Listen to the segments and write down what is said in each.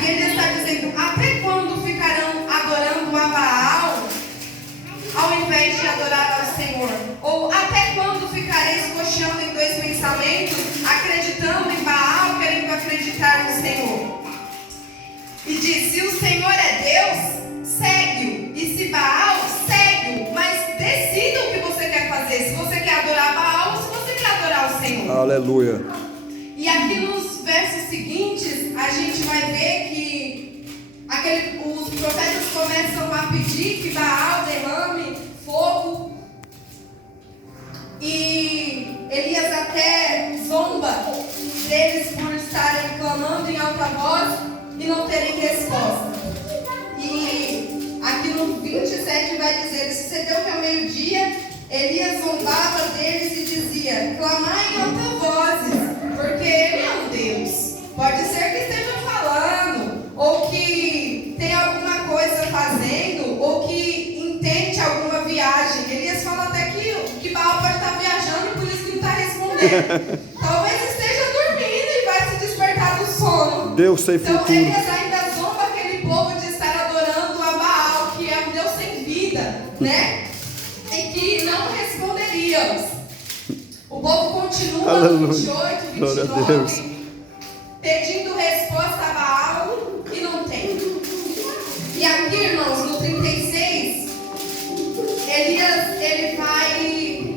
Aqui ele está dizendo: até quando ficarão adorando a Baal ao invés de adorar ao Senhor? Ou até quando ficareis cocheando em dois pensamentos, acreditando em Baal, querendo acreditar no Senhor? E diz: se o Senhor é Deus, segue-o. E se Baal, segue-o. Mas decida o que você quer fazer. Se você quer adorar Baal ou se você quer adorar o Senhor. Aleluia. E aqui nos versos seguintes, a gente vai ver que os profetas começam a pedir que Baal derrame fogo. E Elias até zomba deles por estarem clamando em alta voz e não terem resposta. E aqui no 27 vai dizer: sucedeu que ao meio-dia Elias zombava deles e dizia: clamai em alta vozes, porque ele é um Deus. Pode ser que esteja falando, ou que tem alguma coisa fazendo, ou que intente alguma viagem. Elias fala até que Baal pode estar viajando e por isso que não está respondendo. Talvez esteja dormindo e vai se despertar do sono. Deus sem então, futuro. Elias ainda zomba aquele povo de estar adorando a Baal, que é um Deus sem vida, né? E que não responderíamos. O povo continua no 28, 29, pedindo resposta a Baal e não tem. E aqui, irmãos, no 36, Elias, ele vai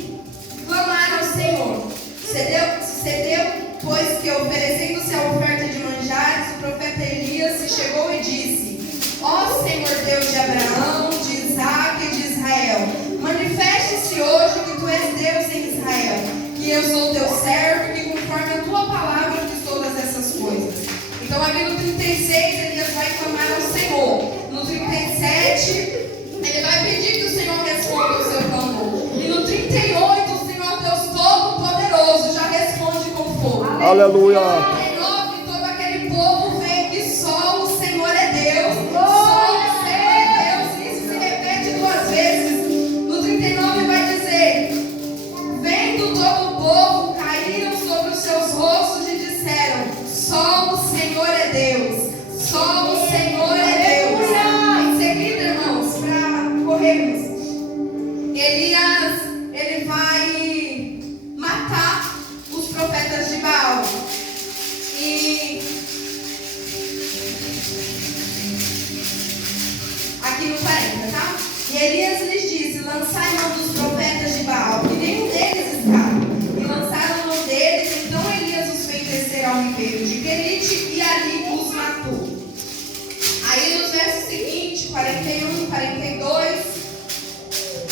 clamar ao Senhor. Sucedeu, pois que oferecendo-se a oferta de manjares, o profeta Elias se chegou e disse: ó Senhor Deus de Abraão, de Isaque e de Israel, manifeste-se hoje que tu és Deus em Israel, que eu sou teu servo e que conforme a tua palavra fiz todas essas coisas. Então aqui no 36 Elias vai clamar ao Senhor. No 37 ele vai pedir que o Senhor responda o seu clamor. E no 38 o Senhor Deus Todo-Poderoso já responde com fogo. Aleluia. No 39 todo aquele povo vê que só o Senhor é Deus. Só o Senhor é Deus. Isso se repete duas vezes. No 39 vai dizer: vendo todo o povo, caíram sobre os seus rostos e disseram: só o Senhor é Deus. Só o Senhor é Deus. Em seguida, irmãos, para corrermos, Elias, ele vai matar os profetas de Baal. E aqui no 40, tá? E Elias lhes disse: lançai mão dos profetas de Baal, que nenhum deles escape. E lançaram mão deles. Então Elias os fez descer ao ribeiro de Querite e ali os matou. Aí nos versos seguintes, 41, 42,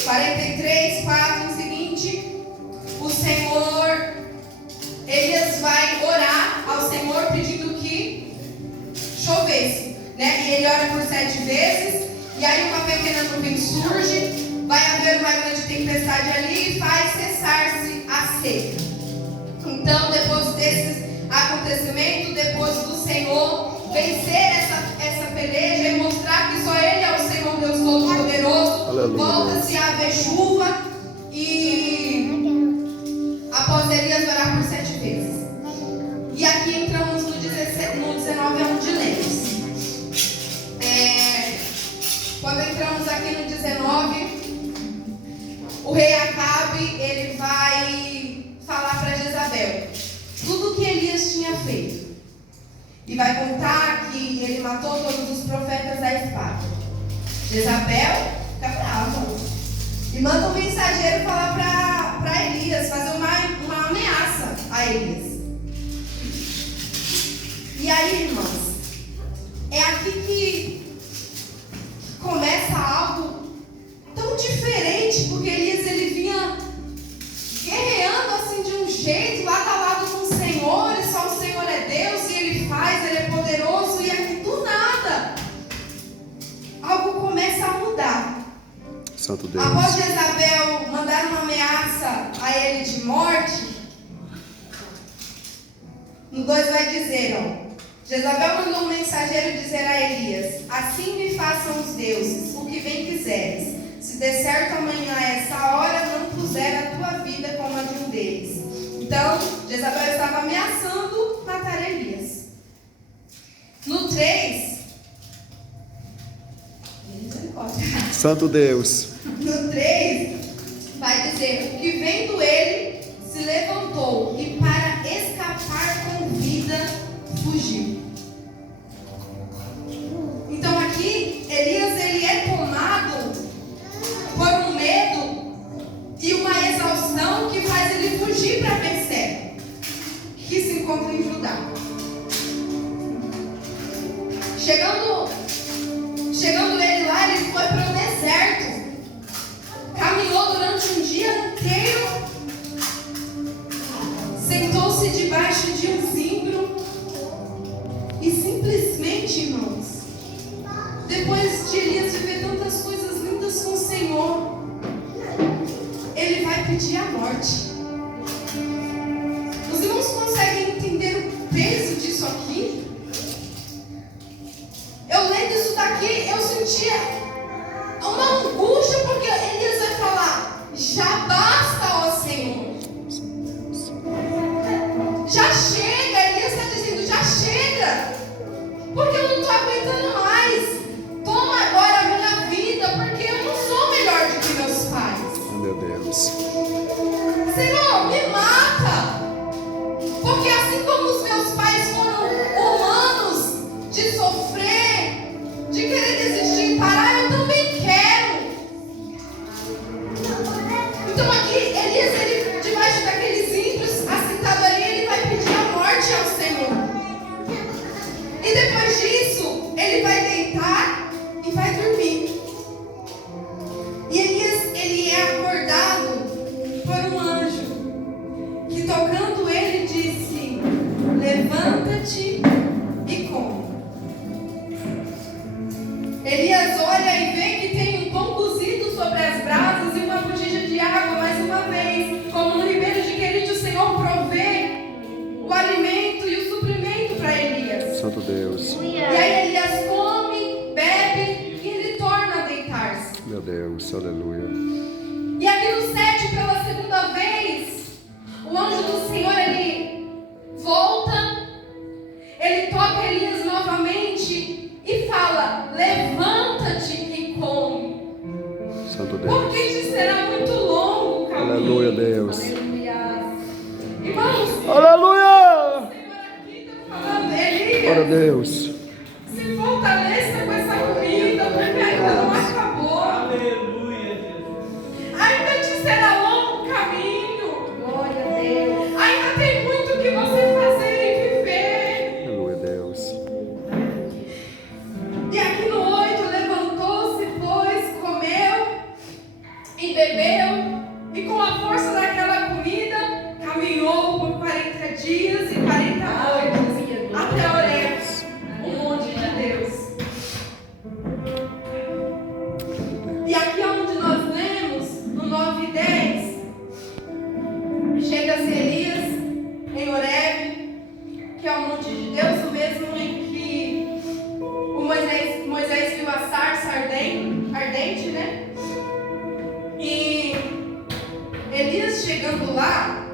43, 4 em seguinte, o Senhor, Elias vai orar ao Senhor pedindo que chovesse, né? E ele ora por 7 vezes, e aí uma pequena nuvem surge, vai haver uma grande tempestade ali e faz cessar-se a seca. Então, depois desse acontecimento, depois do Senhor vencer essa peleja e mostrar que só Ele é o Senhor Deus Todo-Poderoso, volta-se a haver chuva e após Elias orar por 7 vezes. E aqui entramos no 19 onde lemos. Quando entramos aqui no 19, o rei Acabe, ele vai falar para Jezabel tudo o que Elias tinha feito. E vai contar que ele matou todos os profetas à espada. Jezabel fica brava e manda um mensageiro falar para Elias, fazer uma ameaça a Elias. E aí, irmãos, é aqui que começa algo tão diferente, porque Elias, ele vinha guerreando assim de um jeito, lado a lado com o Senhor, e só o Senhor é Deus, e Ele faz, Ele é poderoso, e aqui do nada algo começa a mudar. Santo Deus. Após Jezabel mandar uma ameaça a ele de morte, no 2 vai dizer, Jezabel mandou um mensageiro dizer a Elias: assim me façam os deuses, o que bem quiseres, se der certo amanhã a essa hora, não puser a tua vida como a de um deles. Então, Jezabel estava ameaçando matar Elias. No 3, Santo Deus. no 3, vai dizer: o que vendo ele, se levantou e para escapar com vida, fugiu. Então aqui, Elias, ele é tomado por um medo e uma exaustão que faz ele fugir para Berseba, que se encontra em Judá. Chegando ele lá, ele foi para o deserto, caminhou durante um dia inteiro, sentou-se debaixo de um zimbro e simplesmente, irmãos, depois de Elias viver tantas coisas lindas com o Senhor, ele vai pedir a morte. Os irmãos conseguem entender o peso disso aqui? Eu lendo isso daqui, eu sentia uma angústia, porque Elias vai falar: já basta, ó Senhor. Já chega, Elias está dizendo: já chega, porque eu não estou aguentando mais. Toma agora a minha vida, porque eu não sou melhor do que meus pais. Meu Deus. Senhor, me mata, porque assim como os meus pais foram humanos de sofrer, de querer desistir e parar, eu também quero. Então aqui, Elias, ele, debaixo daqueles ímpios, assentado ali, ele vai pedir a morte ao Senhor. E depois disso, ele vai deitar e vai dormir. E Elias, ele é acordado por um anjo, que tocando ele disse: levanta-te e come. Elias olha e vê que tem um pão cozido sobre as brasas e uma botija de água, mais uma vez, como no ribeiro de Querite, o Senhor provê o alimento e o suprimento para Elias. Santo Deus. E aí Elias come, bebe e ele torna a deitar-se. Meu Deus, aleluia. E aqui no 7, pela segunda vez, o anjo do Senhor, ele volta, ele toca Elias novamente e fala: levanta-te e come, Santo Deus. porque te será muito longo o caminho. Aleluia, Deus. Aleluia. Irmãos, Aleluia. o Senhor aqui está falando: Elias, Glória a Deus. se fortaleça com essa comida, porque ainda não acabou. Aleluia, Jesus. Ainda te será longo o caminho. Glória a Deus. Ainda tem muito que você fazer e viver. Aleluia, Deus. E aqui no 8, levantou-se, pois, comeu e bebeu, e com a força daquela comida, caminhou por 40 dias e 40 noites, até Horebe, o monte de Deus. E aqui onde nós lemos, no 9 e 10, chega-se Elias em Horebe, que é o monte de Deus, o mesmo em que o Moisés viu a sarça ardente, né? E Elias chegando lá,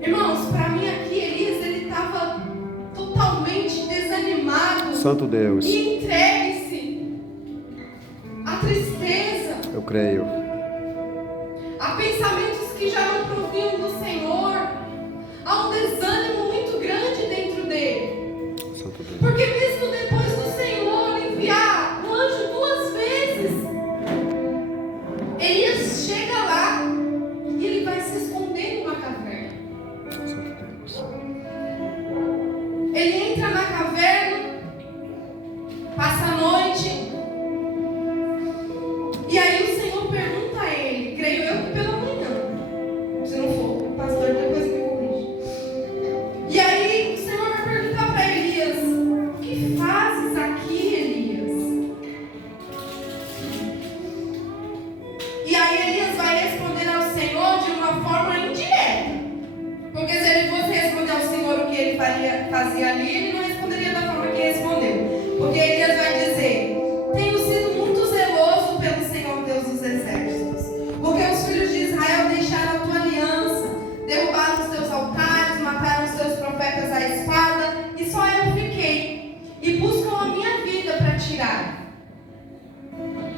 irmãos, para mim aqui Elias, ele estava totalmente desanimado Santo Deus. e entregue-se à tristeza, Eu creio. a pensamentos que já não provinham do Senhor, a um desânimo muito grande dentro dele. Santo Deus. Porque mesmo depois do Senhor enviar o anjo 2 vezes, Elias chega lá e ele vai se esconder numa caverna. Santo Deus. Ele entra na caverna, passa a noite, e aí o Senhor pergunta a ele, creio eu que pela manhã, se não for, o pastor depois me corrige. E aí o Senhor vai perguntar para Elias: o que fazes aqui, Elias? E aí Elias vai responder ao Senhor de uma forma indireta, porque se ele fosse responder ao Senhor o que ele fazia ali, ele não responderia da forma que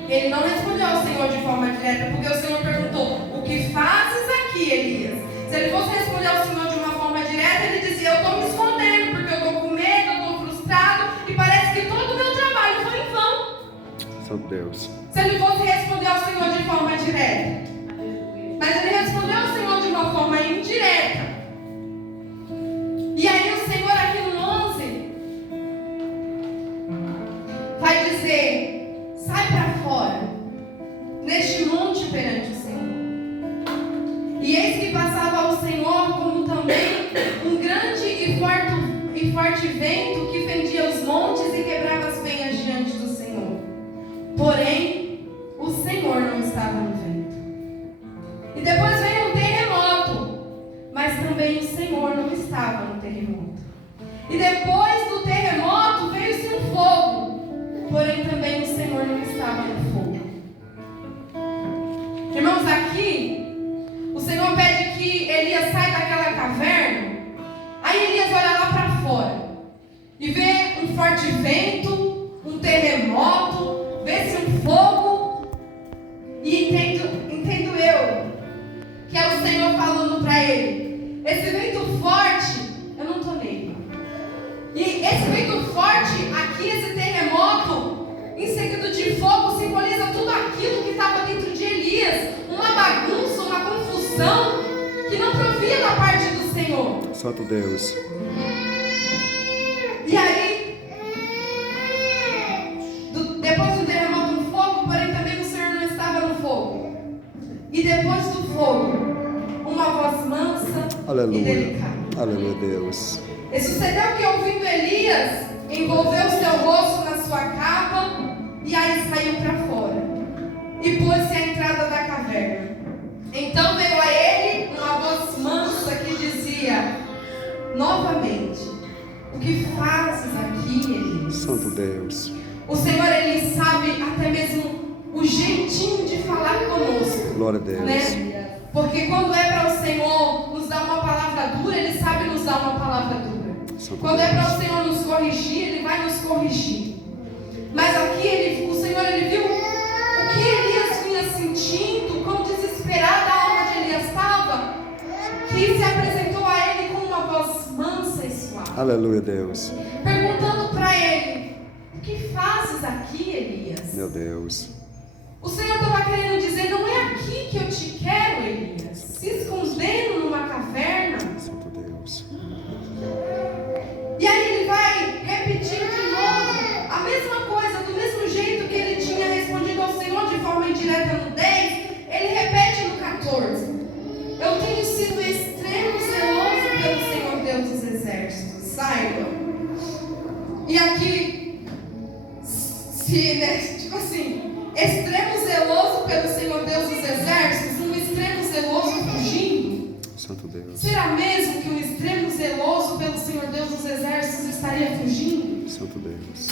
Ele não respondeu ao Senhor de forma direta, porque o Senhor perguntou: o que fazes aqui, Elias? Se ele fosse responder ao Senhor de uma forma direta, ele dizia: eu estou me escondendo, porque eu estou com medo, eu estou frustrado, e parece que todo o meu trabalho foi em vão. Santo Deus. Se ele fosse responder ao Senhor de forma direta. Mas ele respondeu ao Senhor de uma forma indireta. E aí o Senhor aqui no 11 vai dizer: sai para fora, neste monte perante o Senhor. E eis que passava o Senhor, como também um grande e forte vento que fendia os montes e quebrava as penhas diante do Senhor. Porém, o Senhor não estava no vento. E depois veio um terremoto, mas também o Senhor não estava no terremoto. E depois do terremoto veio-se um fogo, porém também o Senhor não estava no fogo. Irmãos, aqui o Senhor pede que Elias saia daquela caverna. Aí Elias olha lá para fora e vê um forte vento, um terremoto, vê-se um fogo, e entendo eu que é o Senhor falando para ele: esse vento forte, eu não estou nele. E esse vento forte aqui, esse terremoto, em seguida de fogo, simboliza tudo aquilo que estava dentro de Elias. Uma bagunça, uma confusão que não provia da parte do Senhor. Santo Deus. E aí, depois do terremoto, um fogo, porém também o Senhor não estava no fogo. E depois do fogo, uma voz mansa Aleluia. e delicada. Aleluia, Deus. E sucedeu que, ouvindo Elias, envolveu seu rosto na sua capa e aí saiu para fora e pôs-se à entrada da caverna. Então veio a ele uma voz mansa que dizia novamente: o que fazes aqui, Elias? Santo Deus. O Senhor, Ele sabe até mesmo o jeitinho de falar conosco. Glória a Deus. Né? Porque quando é para o Senhor nos dar uma palavra dura, Ele sabe nos dar uma palavra dura. Santo Quando é Deus. para o Senhor nos corrigir, Ele vai nos corrigir. Mas aqui o Senhor, Ele viu o que Elias vinha sentindo, quão desesperada a alma de Elias estava, que se apresentou a ele com uma voz mansa e suave, Aleluia, Deus. perguntando para ele: o que fazes aqui, Elias? Meu Deus. O Senhor estava querendo dizer: não é aqui que eu te quero, Elias. Se escondendo numa caverna. Santo Deus. E aí ele vai repetir de novo a mesma coisa, do mesmo jeito que ele tinha respondido ao Senhor de forma indireta no 10, ele repete no 14: eu tenho sido extremo zeloso pelo Senhor Deus dos exércitos, saiba. E aqui, tipo assim, extremo zeloso pelo Senhor Deus dos exércitos, um extremo zeloso fugindo. Santo Deus. Será mesmo que um extremo zeloso pelo Senhor Deus dos exércitos estaria fugindo? Santo Deus.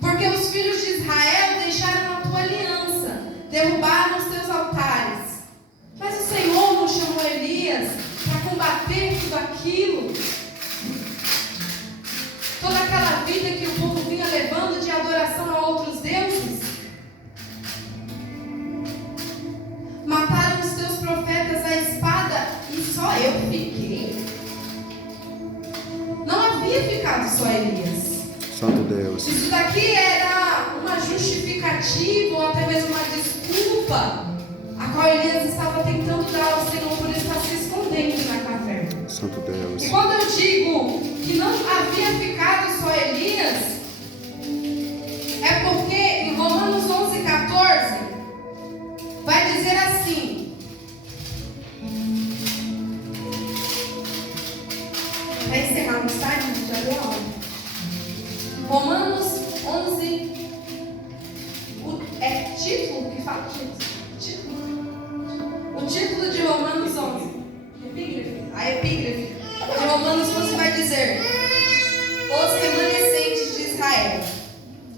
Porque os filhos de Israel deixaram a tua aliança, derrubaram os teus altares. Mas o Senhor não chamou Elias para combater tudo aquilo, toda aquela vida que o povo vinha levando de adoração a outros deuses. Mataram os teus profetas à espada e só eu fiquei. Não havia ficado só Elias. Santo Deus. Isso daqui era uma justificativa ou até mesmo uma desculpa a qual Elias estava tentando dar ao Senhor por estar se escondendo na caverna. Santo Deus. E quando eu digo que não havia ficado só Elias, é porque em Romanos 11:14 vai dizer assim: para encerrarmos, tá? Já deu a hora. Romanos 11, é título que fala? O título de Romanos 11, a epígrafe de Romanos 11 vai dizer: os remanescentes de Israel.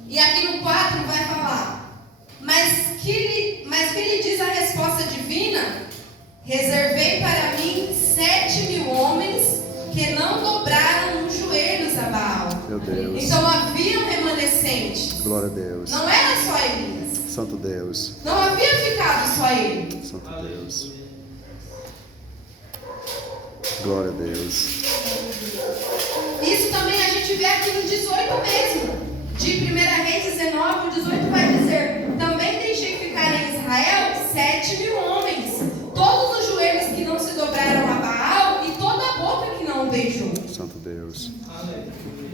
E aqui no 4 vai falar: mas que lhe diz a resposta divina? Reservei para mim 7.000 homens que não dobraram os joelhos a Baal. Meu Deus. Então havia um remanescente. Glória a Deus. Não era só Elias. Santo Deus. Não havia ficado só ele. Santo Deus. Glória a Deus. Isso também a gente vê aqui no 18 mesmo. De 1 Reis 19, o 18 vai dizer: também deixei ficar em Israel 7.000 homens, todos os joelhos que não se dobraram a Baal e toda a boca que não o beijou. Santo Deus.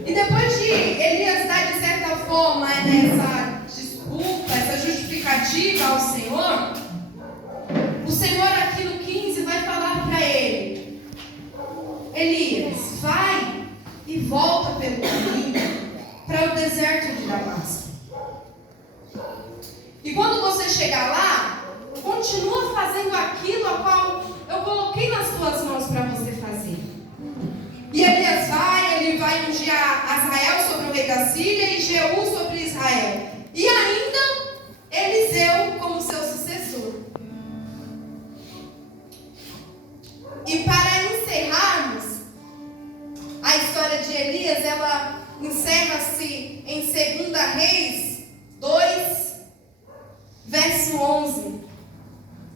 E depois de Elias dar de certa forma essa desculpa, essa justificativa ao Senhor, o Senhor aqui no 15 vai falar para ele: Elias, vai e volta pelo caminho para o deserto de Damasco. E quando você chegar lá, continua fazendo aquilo a qual eu coloquei nas tuas mãos para você fazer. E Elias ele vai ungir Azael sobre o rei da Síria e Jeú sobre Israel. E ainda Eliseu como seu sucessor. E para encerrarmos, a história de Elias, ela encerra-se em 2 Reis 2, verso 11,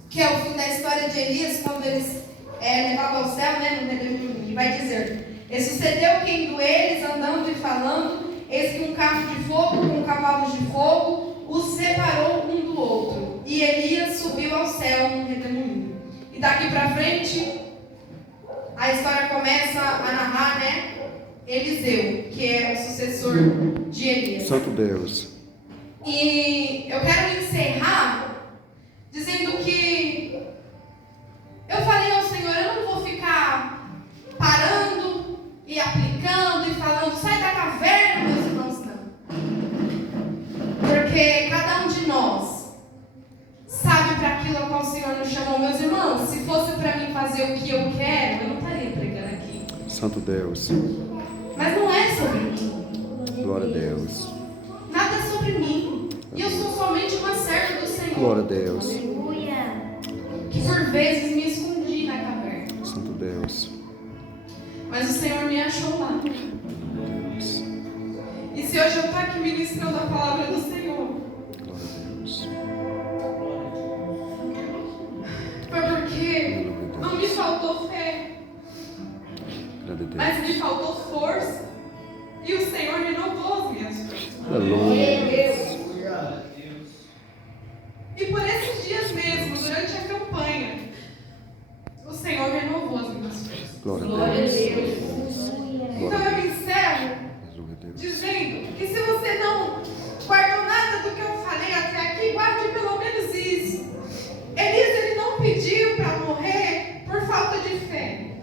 que é o fim da história de Elias, quando eles levavam ao céu, no redemoinho. E vai dizer: e sucedeu que indo eles, andando e falando, eis que um carro de fogo com cavalos de fogo os separou um do outro. E Elias subiu ao céu no redemoinho. E daqui para frente, a história começa a narrar, Eliseu, que é o sucessor de Elias. Santo Deus. E eu quero encerrar dizendo que eu falei ao Senhor: eu não vou ficar parando e aplicando e falando, sai da caverna, meus irmãos, não. Porque cada um de nós sabe para aquilo a qual o Senhor nos chamou. Meus irmãos, se fosse para mim fazer o que eu quero, eu não estaria pregando aqui. Santo Deus. Mas não é sobre mim. Glória a Deus. Nada é sobre mim. E eu sou somente uma serva do Senhor. Glória a Deus. Que por vezes me escondi na caverna. Santo Deus. Mas o Senhor me achou lá. Deus. E se hoje eu estou aqui ministrando a palavra do Senhor, Glória a Deus. foi porque não me faltou fé, Glória a Deus. mas me faltou força. E o Senhor renovou as minhas forças. Aleluia. E por esses dias mesmo, durante a campanha, o Senhor renovou as minhas forças. Glória a Deus. Então eu me encerro Glória a Deus. dizendo que se você não guardou nada do que eu falei até aqui, guarde pelo menos isso. Elias, ele não pediu para morrer por falta de fé,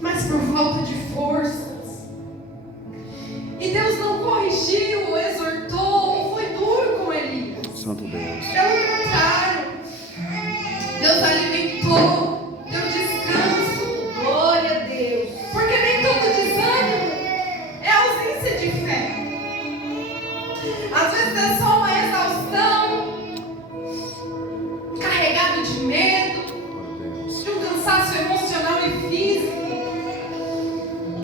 mas por falta de forças. E Deus não corrigiu, exortou, foi duro com Elias. Santo Deus. Pelo contrário, Deus alimentou, deu descanso. Glória a Deus. Porque nem todo desânimo é ausência de fé. Às vezes é só uma exaustão, carregado de medo, Glória a Deus. de um cansaço emocional e físico.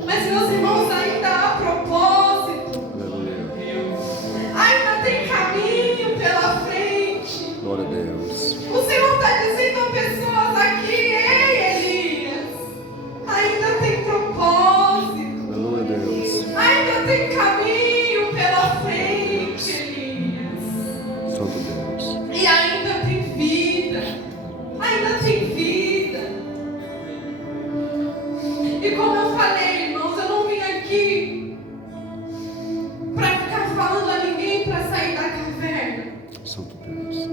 Mas, meus irmãos, ainda há propósito, Aleluia. ainda tem caminho pela frente. Glória a Deus. O Senhor está dizendo a pessoas aqui: ei, Elias, ainda tem propósito, Aleluia, Deus. ainda tem caminho pela frente, Elias. Santo Deus. E ainda tem vida, ainda tem vida. E como eu falei, irmãos, eu não vim aqui para ficar falando a ninguém para sair da caverna. Santo Deus.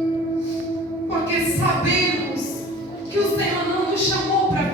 Porque sabemos que o Senhor não nos chamou para